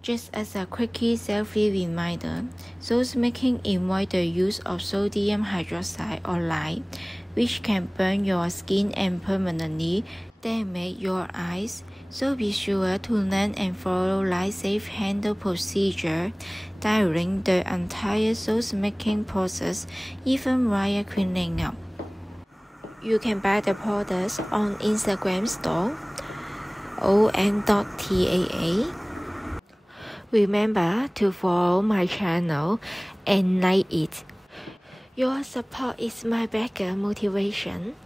Just as a quickie selfie reminder, sauce making involves the use of sodium hydroxide or lye, which can burn your skin and permanently damage your eyes. So be sure to learn and follow lye-safe handle procedure during the entire sauce making process, even while cleaning up. You can buy the products on Instagram store on.taa. Remember to follow my channel and like it. Your support is my bigger motivation.